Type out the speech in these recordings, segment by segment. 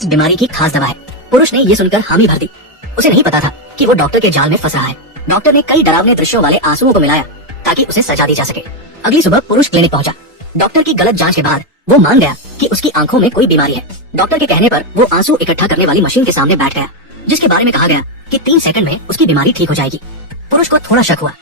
बीमारी की खास दवा है। पुरुष ने ये सुनकर हामी भर दी। उसे नहीं पता था कि वो डॉक्टर के जाल में फंस रहा है। डॉक्टर ने कई डरावने दृश्यों वाले आंसुओं को मिलाया ताकि उसे सजा दी जा सके। अगली सुबह पुरुष क्लिनिक पहुंचा। डॉक्टर की गलत जांच के बाद वो मान गया कि उसकी आंखों में कोई बीमारी है। डॉक्टर के कहने पर वो आंसू इकट्ठा करने वाली मशीन के सामने बैठ गया, जिसके बारे में कहा गया कि 3 सेकंड में उसकी बीमारी ठीक हो जाएगी। पुरुष को थोड़ा शक हुआ,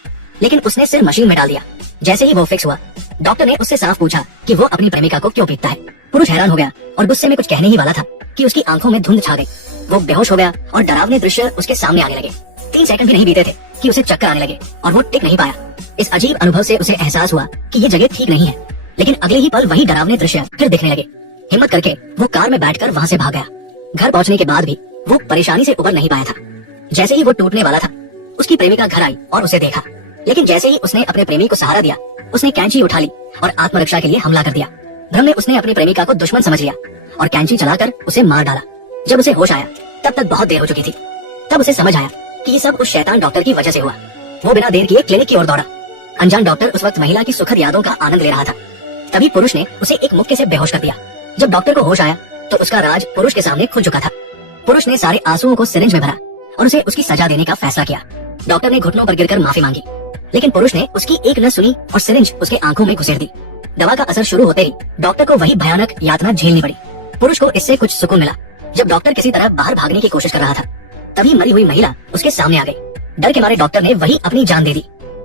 लेकिन उसने सिर मशीन में डाल दिया। जैसे ही वो फिक्स हुआ, डॉक्टर ने उससे साफ पूछा कि वो अपनी प्रेमिका को क्यों पीटता है। पुरुष हैरान हो गया और गुस्से में कुछ कहने ही वाला था कि उसकी आंखों में धुंध छा गई। वो बेहोश हो गया और डरावने दृश्य उसके सामने आने लगे। 3 सेकंड भी नहीं बीते थे कि उसे चक्कर आने लगे और वो टिक नहीं पाया। इस अजीब अनुभव से उसे एहसास हुआ कि ये जगह ठीक नहीं है, लेकिन अगले ही पल वही डरावने दृश्य फिर दिखने लगे। हिम्मत करके वो कार में बैठकर वहाँ से भाग गया। घर पहुँचने के बाद भी वो परेशानी से उबर नहीं पाया था। जैसे ही वो टूटने वाला था, उसकी प्रेमिका घर आई और उसे देखा, लेकिन जैसे ही उसने अपने प्रेमी को सहारा दिया, उसने कैंची उठा ली और आत्मरक्षा के लिए हमला कर दिया। भ्रम में उसने अपनी प्रेमिका को दुश्मन समझ लिया और कैंची चलाकर उसे मार डाला। जब उसे होश आया, तब तक बहुत देर हो चुकी थी। तब उसे समझ आया कि ये सब उस शैतान डॉक्टर की वजह से हुआ। वो बिना देर किए क्लिनिक की ओर दौड़ा। अनजान डॉक्टर उस वक्त महिला की सुखद यादों का आनंद ले रहा था। तभी पुरुष ने उसे एक मुक्के से बेहोश कर दिया। जब डॉक्टर को होश आया तो उसका राज पुरुष के सामने खुल चुका था। पुरुष ने सारे आंसुओं को सिरिंज में भरा और उसे उसकी सजा देने का फैसला किया। डॉक्टर ने घुटनों पर गिरकर माफी मांगी, लेकिन पुरुष ने उसकी एक न सुनी और सिरिंज उसके आंखों में घुसेड़ दी। दवा का असर शुरू होते ही डॉक्टर को वही भयानक यातना झेलनी पड़ी। पुरुष को इससे कुछ सुकून मिला। जब डॉक्टर किसी तरह बाहर भागने की कोशिश कर रहा था, तभी मरी हुई महिला उसके सामने आ गई। डर के मारे डॉक्टर ने वही अपनी जान दे दी।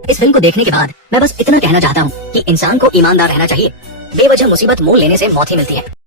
इस फिल्म को देखने के बाद मैं बस इतना कहना चाहता हूँ कि इंसान को ईमानदार रहना चाहिए। बेवजह मुसीबत मोल लेने से मौत ही मिलती है।